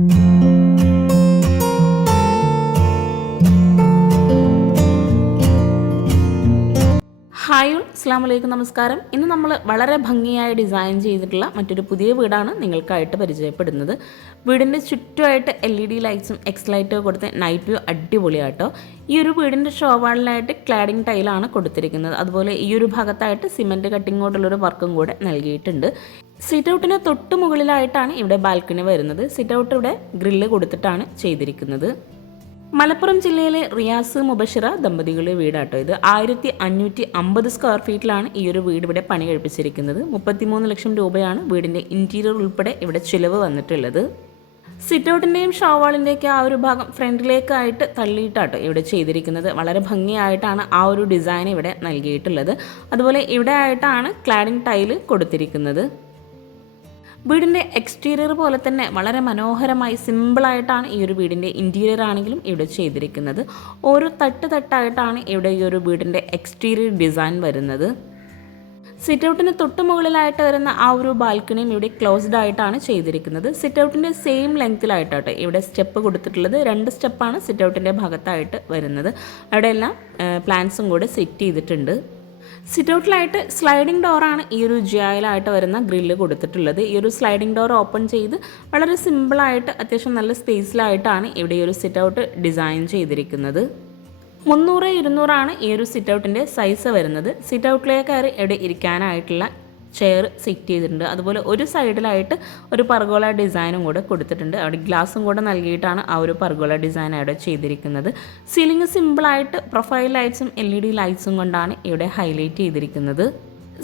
Hi അസ്സലാമു അലൈക്കും, നമസ്കാരം. ഇന്ന് നമ്മൾ വളരെ ഭംഗിയായി ഡിസൈൻ ചെയ്തിട്ടുള്ള മറ്റൊരു പുതിയ വീടാണ് നിങ്ങൾക്കായിട്ട് പരിചയപ്പെടുന്നത്. വീടിൻ്റെ ചുറ്റുമായിട്ട് LED ലൈറ്റ്സും ലൈറ്റോ കൊടുത്ത് നൈറ്റ് വ്യൂ അടിപൊളിയാട്ടോ. ഈ ഒരു വീടിൻ്റെ ഷോവാളിലായിട്ട് ക്ലാഡിംഗ് ടൈലാണ് കൊടുത്തിരിക്കുന്നത്. അതുപോലെ ഈ ഒരു ഭാഗത്തായിട്ട് സിമെൻറ്റ് കട്ടിങ്ങോട്ടുള്ളൊരു വർക്കും കൂടെ നൽകിയിട്ടുണ്ട്. സിറ്റ് ഔട്ടിന് തൊട്ട് മുകളിലായിട്ടാണ് ഇവിടെ ബാൽക്കണി വരുന്നത്. സിറ്റ് ഔട്ട് ഇവിടെ ഗ്രില്ല് കൊടുത്തിട്ടാണ് ചെയ്തിരിക്കുന്നത്. മലപ്പുറം ജില്ലയിലെ റിയാസ് മുബഷിറ ദമ്പതികളുടെ വീടാട്ടോ ഇത്. 1550 സ്ക്വയർ ഫീറ്റിലാണ് ഈ ഒരു വീട് ഇവിടെ പണി കഴിപ്പിച്ചിരിക്കുന്നത്. 33 ലക്ഷം രൂപയാണ് വീടിൻ്റെ ഇൻറ്റീരിയർ ഉൾപ്പെടെ ഇവിടെ ചിലവ് വന്നിട്ടുള്ളത്. സിറ്റ് ഔട്ടിൻ്റെയും ഷോവാളിൻ്റെയൊക്കെ ആ ഒരു ഭാഗം ഫ്രണ്ടിലേക്കായിട്ട് തള്ളിയിട്ടാട്ടോ ഇവിടെ ചെയ്തിരിക്കുന്നത്. വളരെ ഭംഗിയായിട്ടാണ് ആ ഒരു ഡിസൈൻ ഇവിടെ നൽകിയിട്ടുള്ളത്. അതുപോലെ ഇവിടെ ആയിട്ടാണ് ക്ലാഡിംഗ് ടൈല് കൊടുത്തിരിക്കുന്നത്. വീടിൻ്റെ എക്സ്റ്റീരിയർ പോലെ തന്നെ വളരെ മനോഹരമായി സിമ്പിളായിട്ടാണ് ഈ ഒരു വീടിൻ്റെ ഇൻറ്റീരിയർ ആണെങ്കിലും ഇവിടെ ചെയ്തിരിക്കുന്നത്. ഓരോ തട്ടായിട്ടാണ് ഇവിടെ ഈ ഒരു വീടിൻ്റെ എക്സ്റ്റീരിയർ ഡിസൈൻ വരുന്നത്. സിറ്റ് ഔട്ടിന് തൊട്ട് മുകളിലായിട്ട് വരുന്ന ആ ഒരു ബാൽക്കണിയും ഇവിടെ ക്ലോസ്ഡ് ആയിട്ടാണ് ചെയ്തിരിക്കുന്നത്. സിറ്റ് ഔട്ടിൻ്റെ സെയിം ലെങ്ത്തിലായിട്ടാട്ടെ ഇവിടെ സ്റ്റെപ്പ് കൊടുത്തിട്ടുള്ളത്. 2 സ്റ്റെപ്പാണ് സിറ്റ് ഔട്ടിൻ്റെ ഭാഗത്തായിട്ട് വരുന്നത്. അവിടെയെല്ലാം പ്ലാന്റ്സും കൂടെ സെറ്റ് ചെയ്തിട്ടുണ്ട്. സിറ്റ് ഔട്ടിലായിട്ട് സ്ലൈഡിംഗ് ഡോറാണ് ഈ ഒരു ജിയായിലായിട്ട് വരുന്ന ഗ്രില്ല് കൊടുത്തിട്ടുള്ളത്. ഈ ഒരു സ്ലൈഡിംഗ് ഡോർ ഓപ്പൺ ചെയ്ത് വളരെ സിമ്പിളായിട്ട് അത്യാവശ്യം നല്ല സ്പേസിലായിട്ടാണ് ഇവിടെ ഈ ഒരു സിറ്റ് ഔട്ട് ഡിസൈൻ ചെയ്തിരിക്കുന്നത്. 300-200 ഈ ഒരു സിറ്റ് ഔട്ടിൻ്റെ സൈസ് വരുന്നത്. സിറ്റ് ഔട്ടിലേക്ക് കയറി ഇവിടെ ഇരിക്കാനായിട്ടുള്ള ചെയർ സെറ്റ് ചെയ്തിട്ടുണ്ട്. അതുപോലെ ഒരു സൈഡിലായിട്ട് ഒരു പർഗോള ഡിസൈനും കൂടെ കൊടുത്തിട്ടുണ്ട്. അവിടെ ഗ്ലാസും കൂടെ നൽകിയിട്ടാണ് ആ ഒരു പർഗോള ഡിസൈൻ അവിടെ ചെയ്തിരിക്കുന്നത്. സീലിംഗ് സിമ്പിളായിട്ട് പ്രൊഫൈൽ ലൈറ്റ്സും LED ലൈറ്റ്സും കൊണ്ടാണ് ഇവിടെ ഹൈലൈറ്റ് ചെയ്തിരിക്കുന്നത്.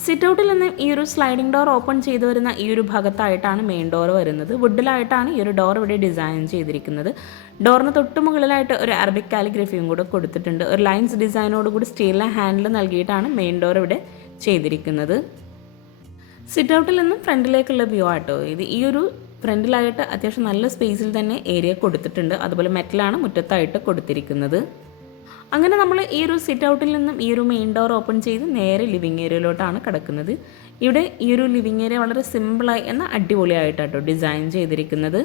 സിറ്റ് ഔട്ടിൽ നിന്ന് ഈ ഒരു സ്ലൈഡിംഗ് ഡോർ ഓപ്പൺ ചെയ്ത് വരുന്ന ഈ ഒരു ഭാഗത്തായിട്ടാണ് മെയിൻ ഡോർ വരുന്നത്. വുഡിലായിട്ടാണ് ഈ ഒരു ഡോർ ഇവിടെ ഡിസൈൻ ചെയ്തിരിക്കുന്നത്. ഡോറിന് തൊട്ട് മുകളിലായിട്ട് ഒരു അറബിക് കാലിഗ്രഫിയും കൂടെ കൊടുത്തിട്ടുണ്ട്. ഒരു ലൈൻസ് ഡിസൈനോട് കൂടി സ്റ്റീലിലെ ഹാൻഡിൽ നൽകിയിട്ടാണ് മെയിൻ ഡോർ ഇവിടെ ചെയ്തിരിക്കുന്നത്. സിറ്റ് ഔട്ടിൽ നിന്നും ഫ്രണ്ടിലേക്കുള്ള വ്യൂ ആട്ടോ ഇത്. ഈ ഒരു ഫ്രണ്ടിലായിട്ട് അത്യാവശ്യം നല്ല സ്പേസിൽ തന്നെ ഏരിയ കൊടുത്തിട്ടുണ്ട്. അതുപോലെ മെറ്റലാണ് മുറ്റത്തായിട്ട് കൊടുത്തിരിക്കുന്നത്. അങ്ങനെ നമ്മൾ ഈ ഒരു സിറ്റ് ഔട്ടിൽ നിന്നും ഈ ഒരു മെയിൻ ഡോർ ഓപ്പൺ ചെയ്ത് നേരെ ലിവിങ് ഏരിയയിലോട്ടാണ് കിടക്കുന്നത്. ഇവിടെ ഈ ഒരു ലിവിങ് ഏരിയ വളരെ സിമ്പിളായി എന്നാൽ അടിപൊളിയായിട്ടാട്ടോ ഡിസൈൻ ചെയ്തിരിക്കുന്നത്.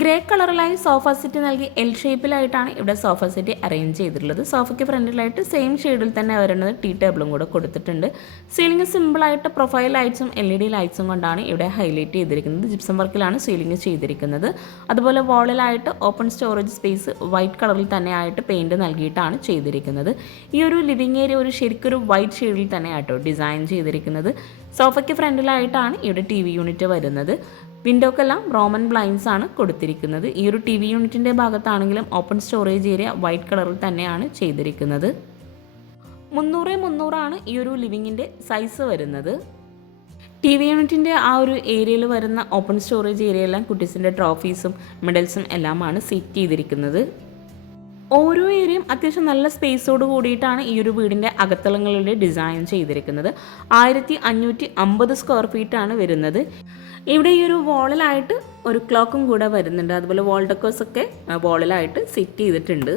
ഗ്രേ കളറിലായി സോഫ സെറ്റ് നൽകി ഷേപ്പിലായിട്ടാണ് ഇവിടെ സോഫ സെറ്റ് അറേഞ്ച് ചെയ്തിട്ടുള്ളത്. സോഫയ്ക്ക് ഫ്രണ്ടിലായിട്ട് സെയിം ഷെയ്ഡിൽ തന്നെ വരുന്നത് ടീ ടേബിളും കൂടെ കൊടുത്തിട്ടുണ്ട്. സീലിംഗ് സിമ്പിളായിട്ട് പ്രൊഫൈൽ ലൈറ്റ്സും LED ലൈറ്റ്സും കൊണ്ടാണ് ഇവിടെ ഹൈലൈറ്റ് ചെയ്തിരിക്കുന്നത്. ജിപ്സം വർക്കിലാണ് സീലിംഗ് ചെയ്തിരിക്കുന്നത്. അതുപോലെ വാളിലായിട്ട് ഓപ്പൺ സ്റ്റോറേജ് സ്പേസ് വൈറ്റ് കളറിൽ തന്നെ ആയിട്ട് പെയിൻറ് നൽകിയിട്ടാണ് ചെയ്തിരിക്കുന്നത്. ഈ ഒരു ലിവിങ് ഏരിയ ഒരു ശരിക്കൊരു വൈറ്റ് ഷെയ്ഡിൽ തന്നെ ആട്ടോ ഡിസൈൻ ചെയ്തിരിക്കുന്നത്. സോഫയ്ക്ക് ഫ്രണ്ടിലായിട്ടാണ് ഇവിടെ TV യൂണിറ്റ് വരുന്നത്. വിൻഡോക്കെല്ലാം റോമൻ ബ്ലൈൻഡ്സ് ആണ് കൊടുത്തിരിക്കുന്നത്. ഈ ഒരു TV യൂണിറ്റിൻ്റെ ഭാഗത്താണെങ്കിലും ഓപ്പൺ സ്റ്റോറേജ് ഏരിയ വൈറ്റ് കളറിൽ തന്നെയാണ് ചെയ്തിരിക്കുന്നത്. 300 ഈ ഒരു ലിവിങ്ങിൻ്റെ സൈസ് വരുന്നത്. TV യൂണിറ്റിൻ്റെ ആ ഒരു ഏരിയയിൽ വരുന്ന ഓപ്പൺ സ്റ്റോറേജ് ഏരിയയെല്ലാം കുട്ടീസിൻ്റെ ട്രോഫീസും മെഡൽസും എല്ലാമാണ് സെറ്റ് ചെയ്തിരിക്കുന്നത്. ഓരോ ഏരിയയും അത്യാവശ്യം നല്ല സ്പേസോട് കൂടിയിട്ടാണ് ഈ ഒരു വീടിൻ്റെ അകത്തളങ്ങളുടെ ഡിസൈൻ ചെയ്തിരിക്കുന്നത്. 1550 സ്ക്വയർ ഫീറ്റാണ് വരുന്നത്. ഇവിടെ ഈ ഒരു വാളിലായിട്ട് ഒരു ക്ലോക്കും കൂടെ വരുന്നുണ്ട്. അതുപോലെ വാൾ ഡെക്കേഴ്സൊക്കെ വാളിലായിട്ട് സെറ്റ് ചെയ്തിട്ടുണ്ട്.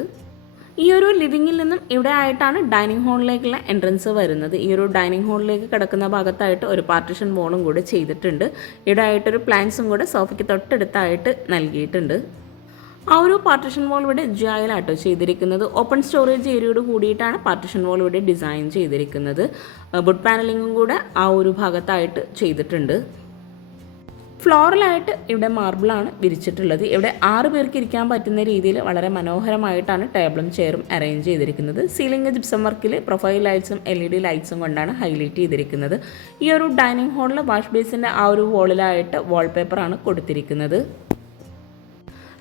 ഈ ഒരു ലിവിങ്ങിൽ നിന്നും ഇവിടെ ആയിട്ടാണ് ഡൈനിങ് ഹാളിലേക്കുള്ള എൻട്രൻസ് വരുന്നത്. ഈ ഒരു ഡൈനിങ് ഹാളിലേക്ക് കിടക്കുന്ന ഭാഗത്തായിട്ട് ഒരു പാർട്ടീഷൻ വാളും കൂടെ ചെയ്തിട്ടുണ്ട്. ഇവിടെ ആയിട്ടൊരു പ്ലാന്റ്സും കൂടെ സോഫയ്ക്ക് തൊട്ടടുത്തായിട്ട് നൽകിയിട്ടുണ്ട്. ആ ഒരു പാർട്ടീഷൻ വാൾ ഇവിടെ ജിയായിലാട്ടോ ചെയ്തിരിക്കുന്നത്. ഓപ്പൺ സ്റ്റോറേജ് ഏരിയയോട് കൂടിയിട്ടാണ് പാർട്ടീഷൻ വാൾ ഇവിടെ ഡിസൈൻ ചെയ്തിരിക്കുന്നത്. വുഡ് പാനലിങ്ങും കൂടെ ആ ഒരു ഭാഗത്തായിട്ട് ചെയ്തിട്ടുണ്ട്. ഫ്ലോറിലായിട്ട് ഇവിടെ മാർബിളാണ് വിരിച്ചിട്ടുള്ളത്. ഇവിടെ 6 പേർക്ക് ഇരിക്കാൻ പറ്റുന്ന രീതിയിൽ വളരെ മനോഹരമായിട്ടാണ് ടേബിളും ചെയറും അറേഞ്ച് ചെയ്തിരിക്കുന്നത്. സീലിംഗ് ജിപ്സം വർക്കിൽ പ്രൊഫൈൽ ലൈറ്റ്സും LED ലൈറ്റ്സും കൊണ്ടാണ് ഹൈലൈറ്റ് ചെയ്തിരിക്കുന്നത്. ഈ ഒരു ഡൈനിങ് ഹാളിലെ വാഷ് ബേസിൻ്റെ ആ ഒരു വാളിലായിട്ട് വാൾപേപ്പറാണ് കൊടുത്തിരിക്കുന്നത്.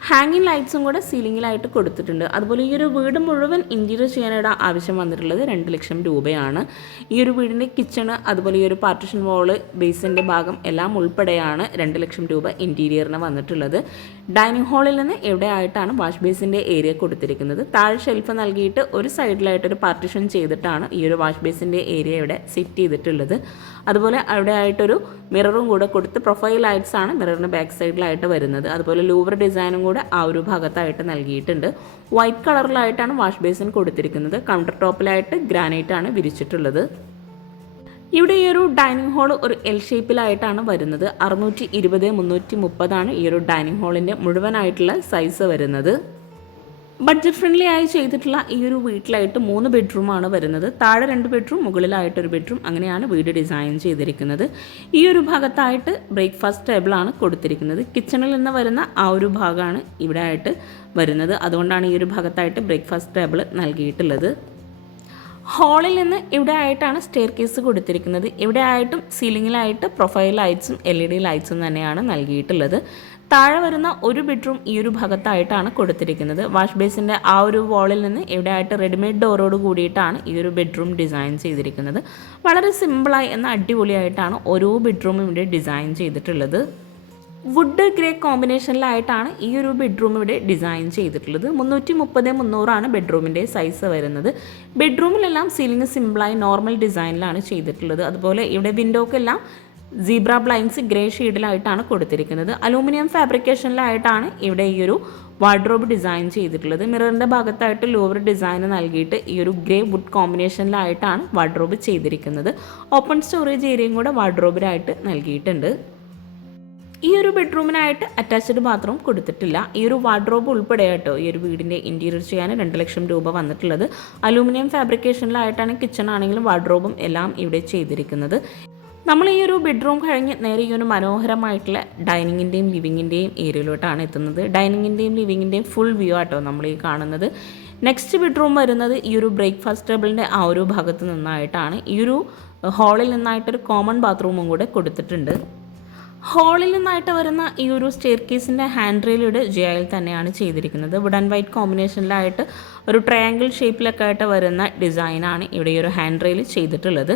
ഹാങ്ങിങ് ലൈറ്റ്സും കൂടെ സീലിങ്ങിലായിട്ട് കൊടുത്തിട്ടുണ്ട്. അതുപോലെ ഈ ഒരു വീട് മുഴുവൻ ഇൻറ്റീരിയർ ചെയ്യാനായിട്ട് ആവശ്യം വന്നിട്ടുള്ളത് 2 ലക്ഷം രൂപയാണ്. ഈ ഒരു വീടിൻ്റെ കിച്ചണ് അതുപോലെ ഈ ഒരു പാർട്ടിഷൻ വാള് ബേസിൻ്റെ ഭാഗം എല്ലാം ഉൾപ്പെടെയാണ് 2 ലക്ഷം രൂപ ഇൻറ്റീരിയറിന് വന്നിട്ടുള്ളത്. ഡൈനിങ് ഹാളിൽ നിന്ന് എവിടെ ആയിട്ടാണ് വാഷ് ബേസിൻ്റെ ഏരിയ കൊടുത്തിരിക്കുന്നത്. താഴെ ഷെൽഫ് നൽകിയിട്ട് ഒരു സൈഡിലായിട്ടൊരു പാർട്ടിഷൻ ചെയ്തിട്ടാണ് ഈ ഒരു വാഷ് ബേസിൻ്റെ ഏരിയ ഇവിടെ സെറ്റ് ചെയ്തിട്ടുള്ളത്. അതുപോലെ അവിടെ ആയിട്ടൊരു മിററും കൂടെ കൊടുത്ത് പ്രൊഫൈൽ ലൈറ്റ്സ് ആണ് മിററിന് ബാക്ക് സൈഡിലായിട്ട് വരുന്നത്. അതുപോലെ ലൂവർ ഡിസൈനും കൂടെ ആ ഒരു ഭാഗത്തായിട്ട് നൽകിയിട്ടുണ്ട്. വൈറ്റ് കളറിലായിട്ടാണ് വാഷ് ബേസിൻ കൊടുത്തിരിക്കുന്നത്. കൗണ്ടർ ടോപ്പിലായിട്ട് ഗ്രാനൈറ്റ് ആണ് വിരിച്ചിട്ടുള്ളത്. ഇവിടെ ഈ ഒരു ഡൈനിങ് ഹാൾ ഒരു എൽ ഷേപ്പിലായിട്ടാണ് വരുന്നത്. 620x330 ഈ ഒരു ഡൈനിങ് ഹാളിൻ്റെ മുഴുവനായിട്ടുള്ള സൈസ് വരുന്നത്. ബഡ്ജറ്റ് ഫ്രണ്ട്ലി ആയി ചെയ്തിട്ടുള്ള ഈ ഒരു വീട്ടിലായിട്ട് 3 ബെഡ്റൂമാണ് വരുന്നത്. താഴെ 2 ബെഡ്റൂം, മുകളിലായിട്ടൊരു ബെഡ്റൂം, അങ്ങനെയാണ് വീട് ഡിസൈൻ ചെയ്തിരിക്കുന്നത്. ഈ ഒരു ഭാഗത്തായിട്ട് ബ്രേക്ക്ഫാസ്റ്റ് ടേബിളാണ് കൊടുത്തിരിക്കുന്നത്. കിച്ചണിൽ നിന്ന് വരുന്ന ആ ഒരു ഭാഗമാണ് ഇവിടെ ആയിട്ട് വരുന്നത്. അതുകൊണ്ടാണ് ഈ ഒരു ഭാഗത്തായിട്ട് ബ്രേക്ക്ഫാസ്റ്റ് ടേബിൾ നൽകിയിട്ടുള്ളത്. ഹാളിൽ നിന്ന് ഇവിടെ ആയിട്ടാണ് സ്റ്റെയർ കേസ് കൊടുത്തിരിക്കുന്നത്. ഇവിടെ ആയിട്ടും സീലിങ്ങിലായിട്ട് പ്രൊഫൈൽ ലൈറ്റ്സും LED ലൈറ്റ്സും തന്നെയാണ് നൽകിയിട്ടുള്ളത്. താഴെ വരുന്ന ഒരു ബെഡ്റൂം ഈ ഒരു ഭാഗത്തായിട്ടാണ് കൊടുത്തിരിക്കുന്നത്. വാഷ് ബേസിൻ്റെ ആ ഒരു വാളിൽ നിന്ന് ഇവിടെ ആയിട്ട് റെഡിമെയ്ഡ് ഡോറോട് കൂടിയിട്ടാണ് ഈ ഒരു ബെഡ്റൂം ഡിസൈൻ ചെയ്തിരിക്കുന്നത്. വളരെ സിമ്പിളായി എന്ന അടിപൊളിയായിട്ടാണ് ഓരോ ബെഡ്റൂമും ഇവിടെ ഡിസൈൻ ചെയ്തിട്ടുള്ളത്. വുഡ് ഗ്രേ കോമ്പിനേഷനിലായിട്ടാണ് ഈ ഒരു ബെഡ്റൂം ഇവിടെ ഡിസൈൻ ചെയ്തിട്ടുള്ളത്. 330x300 ബെഡ്റൂമിൻ്റെ സൈസ് വരുന്നത്. ബെഡ്റൂമിലെല്ലാം സീലിംഗ് സിമ്പിളായി നോർമൽ ഡിസൈനിലാണ് ചെയ്തിട്ടുള്ളത്. അതുപോലെ ഇവിടെ വിൻഡോക്കെല്ലാം സീബ്ര ബ്ലൈൻഡ്സ് ഗ്രേ ഷെയ്ഡിലായിട്ടാണ് കൊടുത്തിരിക്കുന്നത്. അലൂമിനിയം ഫാബ്രിക്കേഷനിലായിട്ടാണ് ഇവിടെ ഈ ഒരു വാർഡ്രോബ് ഡിസൈൻ ചെയ്തിട്ടുള്ളത്. മിററിൻ്റെ ഭാഗത്തായിട്ട് ലോവർ ഡിസൈൻ നൽകിയിട്ട് ഈ ഒരു ഗ്രേ വുഡ് കോമ്പിനേഷനിലായിട്ടാണ് വാർഡ്രോബ് ചെയ്തിരിക്കുന്നത്. ഓപ്പൺ സ്റ്റോറേജ് ഏരിയയും കൂടെ വാർഡ്രോബിനായിട്ട് നൽകിയിട്ടുണ്ട്. ഈ ഒരു ബെഡ്റൂമിനായിട്ട് അറ്റാച്ച്ഡ് ബാത്റൂം കൊടുത്തിട്ടില്ല. ഈ ഒരു വാർഡ്രോബ് ഉൾപ്പെടെ ആയിട്ടോ ഈ ഒരു വീടിൻ്റെ ഇൻറ്റീരിയർ ചെയ്യാൻ 2 ലക്ഷം രൂപ വന്നിട്ടുള്ളത്. അലൂമിനിയം ഫാബ്രിക്കേഷനിലായിട്ടാണ് കിച്ചൺ ആണെങ്കിലും വാർഡ്രോബും എല്ലാം ഇവിടെ ചെയ്തിരിക്കുന്നത്. നമ്മൾ ഈ ഒരു ബെഡ്റൂം കഴിഞ്ഞ് നേരെ ഈ ഒരു മനോഹരമായിട്ടുള്ള ഡൈനിങ്ങിൻ്റെയും ലിവിങ്ങിൻ്റെയും ഏരിയയിലോട്ടാണ് എത്തുന്നത്. ഡൈനിങ്ങിൻ്റെയും ലിവിങ്ങിൻ്റെയും ഫുൾ വ്യൂ ആട്ടോ നമ്മൾ ഈ കാണുന്നത്. നെക്സ്റ്റ് ബെഡ്റൂം വരുന്നത് ഈ ഒരു ബ്രേക്ക്ഫാസ്റ്റ് ടേബിളിൻ്റെ ആ ഒരു ഭാഗത്ത് നിന്നായിട്ടാണ്. ഈ ഒരു ഹാളിൽ നിന്നായിട്ടൊരു കോമൺ ബാത്റൂമും കൂടെ കൊടുത്തിട്ടുണ്ട്. ഹാളിൽ നിന്നായിട്ട് വരുന്ന ഈ ഒരു സ്റ്റെയർ കേസിൻ്റെ ഹാൻഡ് റെയിലിയുടെ ജെയിൽ തന്നെയാണ് ചെയ്തിരിക്കുന്നത്. വുഡ് ആൻഡ് വൈറ്റ് കോമ്പിനേഷനിലായിട്ട് ഒരു ട്രയാങ്കിൾ ഷേപ്പിലൊക്കെ ആയിട്ട് വരുന്ന ഡിസൈനാണ് ഇവിടെ ഈ ഒരു ഹാൻഡ് റെയിൽ ചെയ്തിട്ടുള്ളത്.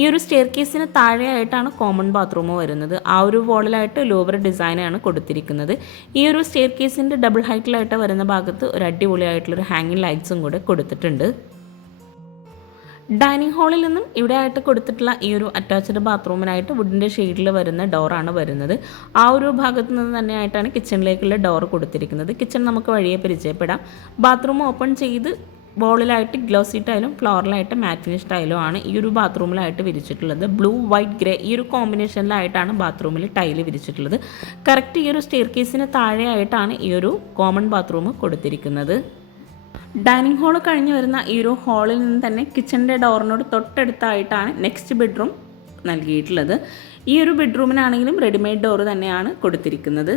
ഈ ഒരു സ്റ്റെയർ കേസിന് താഴെയായിട്ടാണ് കോമൺ ബാത്റൂം വരുന്നത്. ആ ഒരു വാളിലായിട്ട് ലോവർ ഡിസൈനാണ് കൊടുത്തിരിക്കുന്നത്. ഈ ഒരു സ്റ്റെയർ കേസിൻ്റെ ഡബിൾ ഹൈറ്റിലായിട്ട് വരുന്ന ഭാഗത്ത് ഒരു അടിപൊളിയായിട്ടുള്ളൊരു ഹാങ്ങിങ് ലൈറ്റ്സും കൂടെ കൊടുത്തിട്ടുണ്ട്. ഡൈനിങ് ഹാളിൽ നിന്നും ഇവിടെ ആയിട്ട് കൊടുത്തിട്ടുള്ള ഈ ഒരു അറ്റാച്ച്ഡ് ബാത്റൂമിനായിട്ട് വുഡിൻ്റെ ഷെയ്ഡിൽ വരുന്ന ഡോറാണ് വരുന്നത്. ആ ഒരു ഭാഗത്ത് നിന്ന് തന്നെയായിട്ടാണ് കിച്ചണിലേക്കുള്ള ഡോർ കൊടുത്തിരിക്കുന്നത്. കിച്ചൺ നമുക്ക് വഴിയെ പരിചയപ്പെടാം. ബാത്റൂം ഓപ്പൺ ചെയ്ത് വോളിലായിട്ട് ഗ്ലോസി ടൈലും ഫ്ലോറിലായിട്ട് മാറ്റ് ഫിനിഷ് ടൈലും ആണ് ഈ ഒരു ബാത്റൂമിലായിട്ട് വിരിച്ചിട്ടുള്ളത്. ബ്ലൂ വൈറ്റ് ഗ്രേ ഈ ഒരു കോമ്പിനേഷനിലായിട്ടാണ് ബാത്റൂമിൽ ടൈല് വിരിച്ചിട്ടുള്ളത്. കറക്റ്റ് ഈ ഒരു സ്റ്റെയർ കേസിന് താഴെയായിട്ടാണ് ഈ ഒരു കോമൺ ബാത്റൂം കൊടുത്തിരിക്കുന്നത്. ഡൈനിങ് ഹാൾ കഴിഞ്ഞ് വരുന്ന ഈ ഒരു ഹാളിൽ നിന്ന് തന്നെ കിച്ചണിൻ്റെ ഡോറിനോട് തൊട്ടടുത്തായിട്ടാണ് നെക്സ്റ്റ് ബെഡ്റൂം നൽകിയിട്ടുള്ളത്. ഈ ഒരു ബെഡ്റൂമിനാണെങ്കിലും റെഡിമെയ്ഡ് ഡോർ തന്നെയാണ് കൊടുത്തിരിക്കുന്നത്.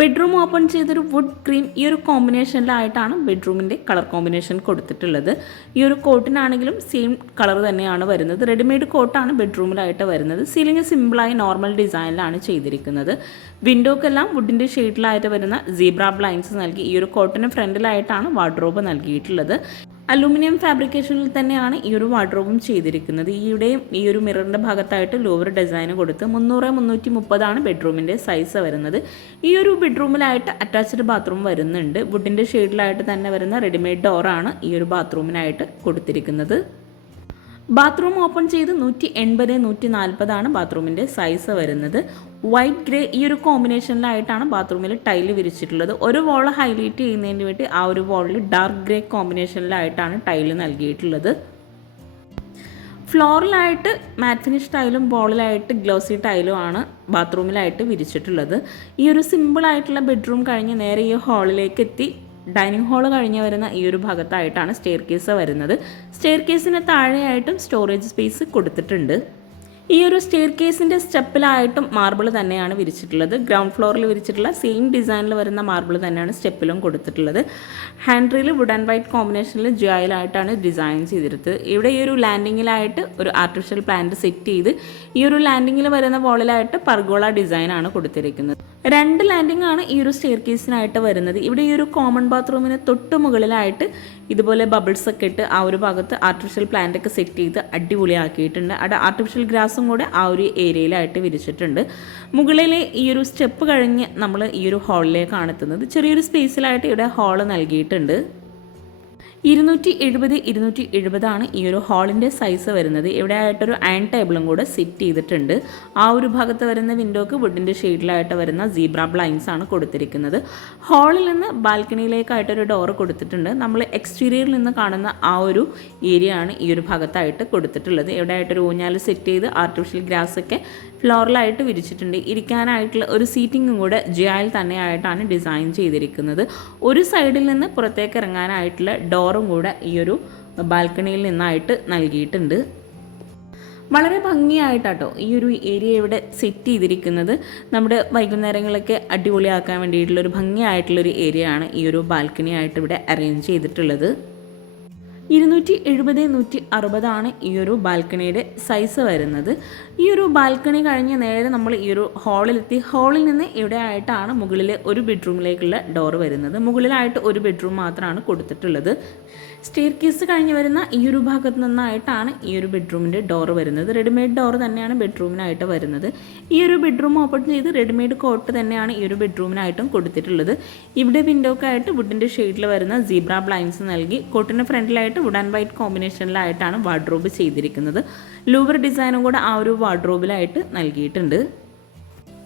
ബെഡ്റൂം ഓപ്പൺ ചെയ്തൊരു വുഡ് ക്രീം ഈ ഒരു കോമ്പിനേഷനിലായിട്ടാണ് ബെഡ്റൂമിൻ്റെ കളർ കോമ്പിനേഷൻ കൊടുത്തിട്ടുള്ളത്. ഈ ഒരു കോട്ടിനാണെങ്കിലും സെയിം കളർ തന്നെയാണ് വരുന്നത്. റെഡിമെയ്ഡ് കോട്ടാണ് ബെഡ്റൂമിലായിട്ട് വരുന്നത്. സീലിംഗ് സിമ്പിളായി നോർമൽ ഡിസൈനിലാണ് ചെയ്തിരിക്കുന്നത്. വിൻഡോക്കെല്ലാം വുഡിൻ്റെ ഷെയ്ഡിലായിട്ട് വരുന്ന സീബ്ര ബ്ലൈൻഡ്സ് നൽകി ഈ ഒരു കോട്ടിന് ഫ്രണ്ടിലായിട്ടാണ് വാർഡ്രോബ് നൽകിയിട്ടുള്ളത്. അലൂമിനിയം ഫാബ്രിക്കേഷനിൽ തന്നെയാണ് ഈ ഒരു വാർഡ്രോബും ചെയ്തിരിക്കുന്നത്. ഇവിടെയും ഈ ഒരു മിററിൻ്റെ ഭാഗത്തായിട്ട് ലോവർ ഡിസൈൻ കൊടുത്ത് 300x330 ബെഡ്റൂമിൻ്റെ സൈസ് വരുന്നത്. ഈ ഒരു ബെഡ്റൂമിലായിട്ട് അറ്റാച്ച്ഡ് ബാത്റൂം വരുന്നുണ്ട്. വുഡിൻ്റെ ഷെയ്ഡിലായിട്ട് തന്നെ വരുന്ന റെഡിമെയ്ഡ് ഡോറാണ് ഈ ഒരു ബാത്റൂമിനായിട്ട് കൊടുത്തിരിക്കുന്നത്. ബാത്റൂം ഓപ്പൺ ചെയ്ത് 180x140 ബാത്റൂമിൻ്റെ സൈസ് വരുന്നത്. വൈറ്റ് ഗ്രേ ഈ ഒരു കോമ്പിനേഷനിലായിട്ടാണ് ബാത്റൂമിൽ ടൈല് വിരിച്ചിട്ടുള്ളത്. ഒരു വോൾ ഹൈലൈറ്റ് ചെയ്യുന്നതിന് വേണ്ടി ആ ഒരു വോളിൽ ഡാർക്ക് ഗ്രേ കോമ്പിനേഷനിലായിട്ടാണ് ടൈല് നൽകിയിട്ടുള്ളത്. ഫ്ലോറിലായിട്ട് മാറ്റ് ഫിനിഷ് ടൈലും വോളിലായിട്ട് ഗ്ലോസി ടൈലും ആണ് ബാത്റൂമിലായിട്ട് വിരിച്ചിട്ടുള്ളത്. ഈ ഒരു സിമ്പിളായിട്ടുള്ള ബെഡ്റൂം കഴിഞ്ഞ് നേരെ ഈ ഹാളിലേക്ക് എത്തി ഡൈനിങ് ഹാൾ കഴിഞ്ഞ് വരുന്ന ഈ ഒരു ഭാഗത്തായിട്ടാണ് സ്റ്റെയർ കേസ് വരുന്നത്. സ്റ്റെയർ കേസിന് താഴെയായിട്ടും സ്റ്റോറേജ് സ്പേസ് കൊടുത്തിട്ടുണ്ട്. ഈ ഒരു സ്റ്റെയർ കേസിൻ്റെ സ്റ്റെപ്പിലായിട്ടും മാർബിൾ തന്നെയാണ് വിരിച്ചിട്ടുള്ളത്. ഗ്രൗണ്ട് ഫ്ലോറിൽ വിരിച്ചിട്ടുള്ള സെയിം ഡിസൈനിൽ വരുന്ന മാർബിൾ തന്നെയാണ് സ്റ്റെപ്പിലും കൊടുത്തിട്ടുള്ളത്. Hand rail wood and white കോമ്പിനേഷനിൽ ജോയിലായിട്ടാണ് ഡിസൈൻ ചെയ്തിരുന്നത്. ഇവിടെ ഈ ഒരു ലാൻഡിങ്ങിലായിട്ട് ഒരു ആർട്ടിഫിഷ്യൽ പ്ലാന്റ് സെറ്റ് ചെയ്ത് ഈ ഒരു ലാൻഡിങ്ങിൽ വരുന്ന വോളിലായിട്ട് പർഗോള ഡിസൈനാണ് കൊടുത്തിരിക്കുന്നത്. 2 ലാൻഡിംഗ് ആണ് ഈ ഒരു സ്റ്റെയർ കേസിനായിട്ട് വരുന്നത്. ഇവിടെ ഈ ഒരു കോമൺ ബാത്റൂമിന് തൊട്ട് മുകളിലായിട്ട് ഇതുപോലെ ബബിൾസ് ഒക്കെ ഇട്ട് ആ ഒരു ഭാഗത്ത് ആർട്ടിഫിഷ്യൽ പ്ലാന്റ് ഒക്കെ സെറ്റ് ചെയ്ത് അടിപൊളിയാക്കിയിട്ടുണ്ട്. അവിടെ ആർട്ടിഫിഷ്യൽ ഗ്രാസും കൂടെ ആ ഒരു ഏരിയയിലായിട്ട് വിരിച്ചിട്ടുണ്ട്. മുകളിലെ ഈ ഒരു സ്റ്റെപ്പ് കഴിഞ്ഞ് നമ്മൾ ഈ ഒരു ഹാളിലേക്കാണ് എത്തുന്നത്. ചെറിയൊരു സ്പേസിലായിട്ട് ഇവിടെ ഹാള് നൽകിയിട്ടുണ്ട്. 270 ഈ ഒരു ഹാളിൻ്റെ സൈസ് വരുന്നത്. ഇവിടെ ആയിട്ടൊരു അയൺ ടേബിളും കൂടെ സെറ്റ് ചെയ്തിട്ടുണ്ട്. ആ ഒരു ഭാഗത്ത് വരുന്ന വിൻഡോക്ക് വുഡിൻ്റെ ഷെയ്ഡിലായിട്ട് വരുന്ന സീബ്ര ബ്ലൈൻഡ്സ് ആണ് കൊടുത്തിരിക്കുന്നത്. ഹാളിൽ നിന്ന് ബാൽക്കണിയിലേക്കായിട്ടൊരു ഡോറ് കൊടുത്തിട്ടുണ്ട്. നമ്മൾ എക്സ്റ്റീരിയറിൽ നിന്ന് കാണുന്ന ആ ഒരു ഏരിയ ആണ് ഈ ഒരു ഭാഗത്തായിട്ട് കൊടുത്തിട്ടുള്ളത്. ഇവിടെ ആയിട്ടൊരു ഊഞ്ഞാൽ സെറ്റ് ചെയ്ത് ആർട്ടിഫിഷ്യൽ ഗ്രാസ് ഒക്കെ ഫ്ലോറിലായിട്ട് വിരിച്ചിട്ടുണ്ട്. ഇരിക്കാനായിട്ടുള്ള ഒരു സീറ്റിങ്ങും കൂടെ ജിയായിൽ തന്നെയായിട്ടാണ് ഡിസൈൻ ചെയ്തിരിക്കുന്നത്. ഒരു സൈഡിൽ നിന്ന് പുറത്തേക്ക് ഇറങ്ങാനായിട്ടുള്ള ഡോറും കൂടെ ഈ ഒരു ബാൽക്കണിയിൽ നിന്നായിട്ട് നൽകിയിട്ടുണ്ട്. വളരെ ഭംഗിയായിട്ടാട്ടോ ഈ ഒരു ഏരിയ ഇവിടെ സെറ്റ് ചെയ്തിരിക്കുന്നത്. നമ്മുടെ വൈകുന്നേരങ്ങളൊക്കെ അടിപൊളിയാക്കാൻ വേണ്ടിയിട്ടുള്ളൊരു ഭംഗിയായിട്ടുള്ളൊരു ഏരിയ ആണ് ഈ ഒരു ബാൽക്കണി ആയിട്ട് ഇവിടെ അറേഞ്ച് ചെയ്തിട്ടുള്ളത്. 270-160 ഈ ഒരു ബാൽക്കണിയുടെ സൈസ് വരുന്നത്. ഈ ഒരു ബാൽക്കണി കഴിഞ്ഞ് നേരെ നമ്മൾ ഈ ഒരു ഹാളിലെത്തി. ഹാളിൽ നിന്ന് ഇവിടെ ആയിട്ടാണ് മുകളിലെ ഒരു ബെഡ്റൂമിലേക്കുള്ള ഡോർ വരുന്നത്. മുകളിലായിട്ട് ഒരു ബെഡ്റൂം മാത്രമാണ് കൊടുത്തിട്ടുള്ളത്. സ്റ്റെയർ കേസ് കഴിഞ്ഞ് വരുന്ന ഈ ഒരു ഭാഗത്ത് നിന്നായിട്ടാണ് ഈ ഒരു ബെഡ്റൂമിൻ്റെ ഡോർ വരുന്നത്. റെഡിമെയ്ഡ് ഡോർ തന്നെയാണ് ബെഡ്റൂമിനായിട്ട് വരുന്നത്. ഈ ഒരു ബെഡ്റൂം ഓപ്പൺ ചെയ്ത് റെഡിമെയ്ഡ് കോട്ട് തന്നെയാണ് ഈ ഒരു ബെഡ്റൂമിനായിട്ടും കൊടുത്തിട്ടുള്ളത്. ഇവിടെ വിൻഡോക്കായിട്ട് വുഡിൻ്റെ ഷെയ്ഡിൽ വരുന്ന സീബ്ര ബ്ലൈൻഡ്സ് നൽകി കോട്ടിന് ഫ്രണ്ടിലായിട്ട് വുഡ് ആൻഡ് വൈറ്റ് കോമ്പിനേഷനിലായിട്ടാണ് വാർഡ്രോബ് ചെയ്തിരിക്കുന്നത്. ലൂവർ ഡിസൈനും കൂടെ ആ ഒരു വാർഡ്രോബിലായിട്ട് നൽകിയിട്ടുണ്ട്.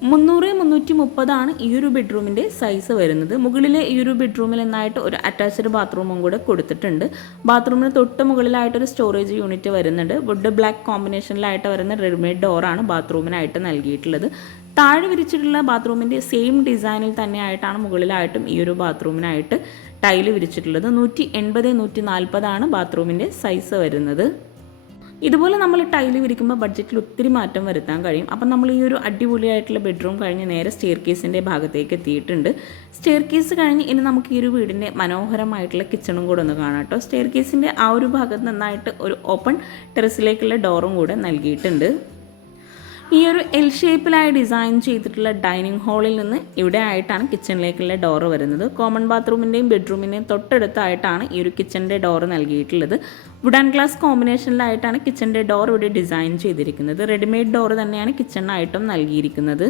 300-330 ഈ ഒരു ബെഡ്റൂമിൻ്റെ സൈസ് വരുന്നത്. മുകളിലെ ഈ ഒരു ബെഡ്റൂമിൽ നിന്നായിട്ട് ഒരു അറ്റാച്ച്ഡ് ബാത്റൂമും കൂടെ കൊടുത്തിട്ടുണ്ട്. ബാത്റൂമിന് തൊട്ട് മുകളിലായിട്ടൊരു സ്റ്റോറേജ് യൂണിറ്റ് വരുന്നുണ്ട്. വുഡ് ബ്ലാക്ക് കോമ്പിനേഷനിലായിട്ട് വരുന്ന റെഡിമെയ്ഡ് ഡോറാണ് ബാത്റൂമിനായിട്ട് നൽകിയിട്ടുള്ളത്. താഴെ വിരിച്ചിട്ടുള്ള ബാത്റൂമിൻ്റെ സെയിം ഡിസൈനിൽ തന്നെയായിട്ടാണ് മുകളിലായിട്ടും ഈ ഒരു ബാത്റൂമിനായിട്ട് ടൈല് വിരിച്ചിട്ടുള്ളത്. 180-140 ബാത്റൂമിൻ്റെ സൈസ് വരുന്നത്. ഇതുപോലെ നമ്മൾ ടൈല് വിരിക്കുമ്പോൾ ബഡ്ജറ്റിൽ ഒത്തിരി മാറ്റം വരുത്താൻ കഴിയും. അപ്പം നമ്മൾ ഈ ഒരു അടിപൊളിയായിട്ടുള്ള ബെഡ്റൂം കഴിഞ്ഞ് നേരെ സ്റ്റെയർ കേസിൻ്റെ ഭാഗത്തേക്ക് എത്തിയിട്ടുണ്ട്. സ്റ്റെയർ കേസ് കഴിഞ്ഞ് ഇനി നമുക്ക് ഈ ഒരു വീടിൻ്റെ മനോഹരമായിട്ടുള്ള കിച്ചണും കൂടെ ഒന്ന് കാണാം കേട്ടോ. സ്റ്റെയർ കേസിൻ്റെ ആ ഒരു ഭാഗത്ത് നിന്നായിട്ട് ഒരു ഓപ്പൺ ടെറസിലേക്കുള്ള ഡോറും കൂടെ നൽകിയിട്ടുണ്ട്. ഈ ഒരു എൽ ഷേപ്പിലായി ഡിസൈൻ ചെയ്തിട്ടുള്ള ഡൈനിങ് ഹാളിൽ നിന്ന് ഇവിടെ ആയിട്ടാണ് കിച്ചണിലേക്കുള്ള ഡോറ് വരുന്നത്. കോമൺ ബാത്റൂമിൻ്റെയും ബെഡ്റൂമിൻ്റെയും തൊട്ടടുത്തായിട്ടാണ് ഈ ഒരു കിച്ചണിൻ്റെ ഡോറ് നൽകിയിട്ടുള്ളത്. വുഡ് ആൻഡ് ഗ്ലാസ് കോമ്പിനേഷനിലായിട്ടാണ് കിച്ചണിൻ്റെ ഡോർ ഇവിടെ ഡിസൈൻ ചെയ്തിരിക്കുന്നത്. റെഡിമെയ്ഡ് ഡോറ് തന്നെയാണ് കിച്ചണിനായിട്ടും നൽകിയിരിക്കുന്നത്.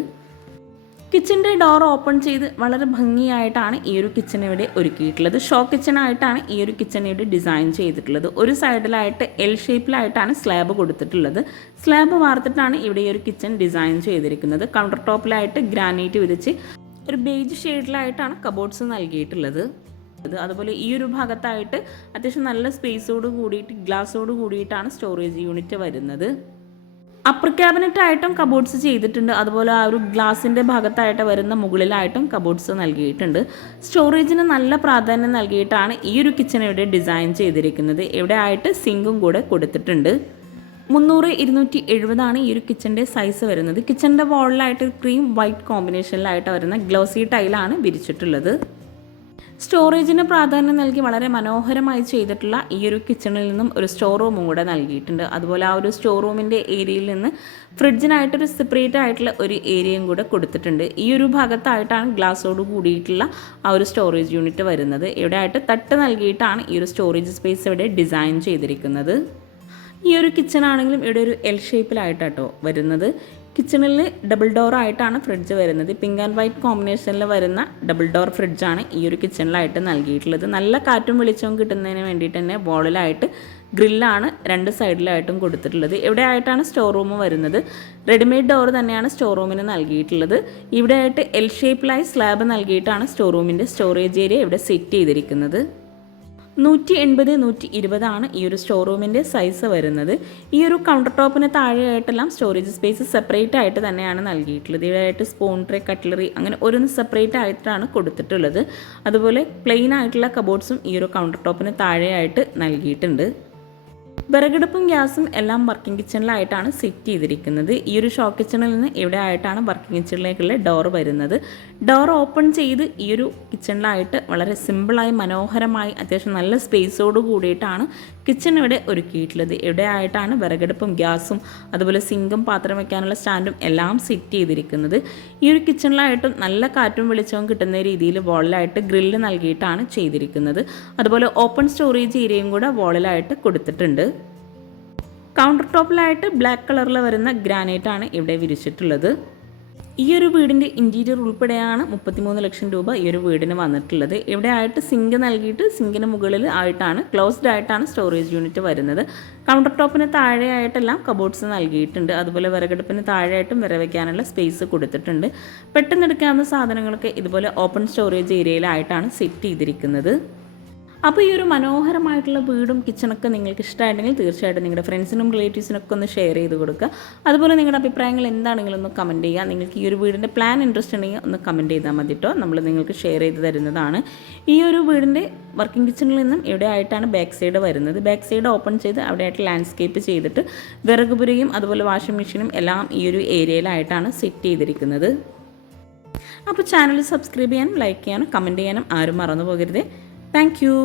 കിച്ചൻ്റെ ഡോർ ഓപ്പൺ ചെയ്ത് വളരെ ഭംഗിയായിട്ടാണ് ഈ ഒരു കിച്ചൺ ഇവിടെ ഒരുക്കിയിട്ടുള്ളത്. ഷോ കിച്ചണായിട്ടാണ് ഈ ഒരു കിച്ചൺ ഇവിടെ ഡിസൈൻ ചെയ്തിട്ടുള്ളത്. ഒരു സൈഡിലായിട്ട് എൽ ഷേപ്പിലായിട്ടാണ് സ്ലാബ് കൊടുത്തിട്ടുള്ളത്. സ്ലാബ് വാർത്തിട്ടാണ് ഇവിടെ ഈ ഒരു കിച്ചൺ ഡിസൈൻ ചെയ്തിരിക്കുന്നത്. കൗണ്ടർ ടോപ്പിലായിട്ട് ഗ്രാനൈറ്റ് വിരിച്ച് ഒരു ബേജ് ഷെയ്ഡിലായിട്ടാണ് കബോർഡ്സ് നൽകിയിട്ടുള്ളത്. അതുപോലെ ഈ ഒരു ഭാഗത്തായിട്ട് അത്യാവശ്യം നല്ല സ്പേസോട് കൂടിയിട്ട് ഗ്ലാസോട് കൂടിയിട്ടാണ് സ്റ്റോറേജ് യൂണിറ്റ് വരുന്നത്. അപ്പർ ക്യാബിനറ്റ് ആയിട്ടും കബോർഡ്സ് ചെയ്തിട്ടുണ്ട്. അതുപോലെ ആ ഒരു ഗ്ലാസിൻ്റെ ഭാഗത്തായിട്ട് വരുന്ന മുകളിലായിട്ടും കബോർഡ്സ് നൽകിയിട്ടുണ്ട്. സ്റ്റോറേജിന് നല്ല പ്രാധാന്യം നൽകിയിട്ടാണ് ഈ ഒരു കിച്ചൺ ഇവിടെ ഡിസൈൻ ചെയ്തിരിക്കുന്നത്. ഇവിടെ ആയിട്ട് സിങ്കും കൂടെ കൊടുത്തിട്ടുണ്ട്. 300-270 ഈ ഒരു കിച്ചൻ്റെ സൈസ് വരുന്നത്. കിച്ചൻ്റെ വാളിലായിട്ട് ക്രീം വൈറ്റ് കോമ്പിനേഷനിലായിട്ട് വരുന്ന ഗ്ലോസി ടൈലാണ് വിരിച്ചിട്ടുള്ളത്. സ്റ്റോറേജിന് പ്രാധാന്യം നൽകി വളരെ മനോഹരമായി ചെയ്തിട്ടുള്ള ഈ ഒരു കിച്ചണിൽ നിന്നും ഒരു സ്റ്റോർ റൂമും കൂടെ നൽകിയിട്ടുണ്ട്. അതുപോലെ ആ ഒരു സ്റ്റോർ റൂമിൻ്റെ ഏരിയയിൽ നിന്ന് ഫ്രിഡ്ജിനായിട്ടൊരു സെപ്പറേറ്റ് ആയിട്ടുള്ള ഒരു ഏരിയയും കൂടെ കൊടുത്തിട്ടുണ്ട്. ഈ ഒരു ഭാഗത്തായിട്ടാണ് ഗ്ലാസോട് കൂടിയിട്ടുള്ള ആ ഒരു സ്റ്റോറേജ് യൂണിറ്റ് വരുന്നത്. ഇവിടെ ആയിട്ട് തട്ട് നൽകിയിട്ടാണ് ഈ ഒരു സ്റ്റോറേജ് സ്പേസ് ഇവിടെ ഡിസൈൻ ചെയ്തിരിക്കുന്നത്. ഈ ഒരു കിച്ചൺ ആണെങ്കിലും ഇവിടെ ഒരു എൽ ഷേപ്പിലായിട്ടാട്ടോ വരുന്നത്. കിച്ചണിൽ ഡബിൾ ഡോർ ആയിട്ടാണ് ഫ്രിഡ്ജ് വരുന്നത്. പിങ്ക് ആൻഡ് വൈറ്റ് കോമ്പിനേഷനിൽ വരുന്ന ഡബിൾ ഡോർ ഫ്രിഡ്ജാണ് ഈ ഒരു കിച്ചണിലായിട്ട് നൽകിയിട്ടുള്ളത്. നല്ല കാറ്റും വെളിച്ചവും കിട്ടുന്നതിന് വേണ്ടിയിട്ട് തന്നെ വോളിലായിട്ട് ഗ്രില്ലാണ് രണ്ട് സൈഡിലായിട്ടും കൊടുത്തിട്ടുള്ളത്. ഇവിടെ ആയിട്ടാണ് സ്റ്റോർ റൂം വരുന്നത്. റെഡിമെയ്ഡ് ഡോർ തന്നെയാണ് സ്റ്റോർ റൂമിന് നൽകിയിട്ടുള്ളത്. ഇവിടെ ആയിട്ട് എൽ ഷേപ്പിലായി സ്ലാബ് നൽകിയിട്ടാണ് സ്റ്റോർ റൂമിൻ്റെ സ്റ്റോറേജ് ഏരിയ ഇവിടെ സെറ്റ് ചെയ്തിരിക്കുന്നത്. 180-120 ഈ ഒരു സ്റ്റോർ റൂമിൻ്റെ സൈസ് വരുന്നത്. ഈ ഒരു കൗണ്ടർ ടോപ്പിന് താഴെയായിട്ടെല്ലാം സ്റ്റോറേജ് സ്പേസ് സെപ്പറേറ്റ് ആയിട്ട് തന്നെയാണ് നൽകിയിട്ടുള്ളത്. ഇവിടെയായിട്ട് സ്പൂൺ ട്രേ, കട്ട്ലറി അങ്ങനെ ഓരോന്ന് സെപ്പറേറ്റ് ആയിട്ടാണ് കൊടുത്തിട്ടുള്ളത്. അതുപോലെ പ്ലെയിൻ ആയിട്ടുള്ള കബോർഡ്സും ഈ ഒരു കൗണ്ടർ ടോപ്പിന് താഴെയായിട്ട് നൽകിയിട്ടുണ്ട്. വിറകടുപ്പും ഗ്യാസും എല്ലാം വർക്കിംഗ് കിച്ചണിലായിട്ടാണ് സെറ്റ് ചെയ്തിരിക്കുന്നത്. ഈ ഒരു ഷോ കിച്ചണിൽ നിന്ന് ഇവിടെ ആയിട്ടാണ് വർക്കിംഗ് കിച്ചണിലേക്കുള്ള ഡോർ വരുന്നത്. ഡോർ ഓപ്പൺ ചെയ്ത് ഈ ഒരു കിച്ചണിലായിട്ട് വളരെ സിമ്പിളായി മനോഹരമായി അത്യാവശ്യം നല്ല സ്പേസോട് കൂടിയിട്ടാണ് കിച്ചൺ ഇവിടെ ഒരുക്കിയിട്ടുള്ളത്. ഇവിടെ ആയിട്ടാണ് വിറകടുപ്പും ഗ്യാസും അതുപോലെ സിങ്കും പാത്രം വയ്ക്കാനുള്ള സ്റ്റാൻഡും എല്ലാം സെറ്റ് ചെയ്തിരിക്കുന്നത്. ഈ ഒരു കിച്ചണിലായിട്ടും നല്ല കാറ്റും വെളിച്ചവും കിട്ടുന്ന രീതിയിൽ വോളിലായിട്ട് ഗ്രില്ല് നൽകിയിട്ടാണ് ചെയ്തിരിക്കുന്നത്. അതുപോലെ ഓപ്പൺ സ്റ്റോറേജ് ഏരിയയും കൂടെ വോളിലായിട്ട് കൊടുത്തിട്ടുണ്ട്. കൗണ്ടർ ടോപ്പിലായിട്ട് ബ്ലാക്ക് കളറിൽ വരുന്ന ഗ്രാനൈറ്റ് ആണ് ഇവിടെ വിരിച്ചിട്ടുള്ളത്. ഈ ഒരു വീടിൻ്റെ ഇൻറ്റീരിയർ ഉൾപ്പെടെയാണ് 33 ലക്ഷം രൂപ ഈ ഒരു വീടിന് വന്നിട്ടുള്ളത്. ഇവിടെ ആയിട്ട് സിങ്ക് നൽകിയിട്ട് സിങ്കിന് മുകളിൽ ആയിട്ടാണ് ക്ലോസ്ഡ് ആയിട്ടാണ് സ്റ്റോറേജ് യൂണിറ്റ് വരുന്നത്. കൗണ്ടർ ടോപ്പിന് താഴെയായിട്ടെല്ലാം കബോർഡ്സ് നൽകിയിട്ടുണ്ട്. അതുപോലെ വിറകടുപ്പിന് താഴെയായിട്ടും വിറവയ്ക്കാനുള്ള സ്പേസ് കൊടുത്തിട്ടുണ്ട്. പെട്ടെന്ന് എടുക്കാവുന്ന സാധനങ്ങളൊക്കെ ഇതുപോലെ ഓപ്പൺ സ്റ്റോറേജ് ഏരിയയിലായിട്ടാണ് സെറ്റ് ചെയ്തിരിക്കുന്നത്. അപ്പോൾ ഈ ഒരു മനോഹരമായിട്ടുള്ള വീടും കിച്ചണൊക്കെ നിങ്ങൾക്ക് ഇഷ്ടമായിട്ടുണ്ടെങ്കിൽ തീർച്ചയായിട്ടും നിങ്ങളുടെ ഫ്രണ്ട്സിനും റിലേറ്റീവ്സിനൊക്കെ ഒന്ന് ഷെയർ ചെയ്ത് കൊടുക്കുക. അതുപോലെ നിങ്ങളുടെ അഭിപ്രായങ്ങൾ എന്താണെങ്കിലും ഒന്ന് കമൻറ്റ് ചെയ്യുക. നിങ്ങൾക്ക് ഈ ഒരു വീടിൻ്റെ പ്ലാൻ ഇൻട്രസ്റ്റ് ഉണ്ടെങ്കിൽ ഒന്ന് കമൻറ്റ് ചെയ്താൽ മതി കേട്ടോ. നമ്മൾ നിങ്ങൾക്ക് ഷെയർ ചെയ്ത് തരുന്നതാണ്. ഈ ഒരു വീടിൻ്റെ വർക്കിംഗ് കിച്ചണിൽ നിന്നും ഇവിടെ ആയിട്ടാണ് ബാക്ക് സൈഡ് വരുന്നത്. ബാക്ക് സൈഡ് ഓപ്പൺ ചെയ്ത് അവിടെയായിട്ട് ലാൻഡ്സ്കേപ്പ് ചെയ്തിട്ട് വിറകുപുരയും അതുപോലെ വാഷിംഗ് മെഷീനും എല്ലാം ഈ ഒരു ഏരിയയിലായിട്ടാണ് സെറ്റ് ചെയ്തിരിക്കുന്നത്. അപ്പോൾ ചാനൽ സബ്സ്ക്രൈബ് ചെയ്യാനും ലൈക്ക് ചെയ്യാനും കമൻറ്റ് ചെയ്യാനും ആരും മറന്നു പോകരുത്. Thank you.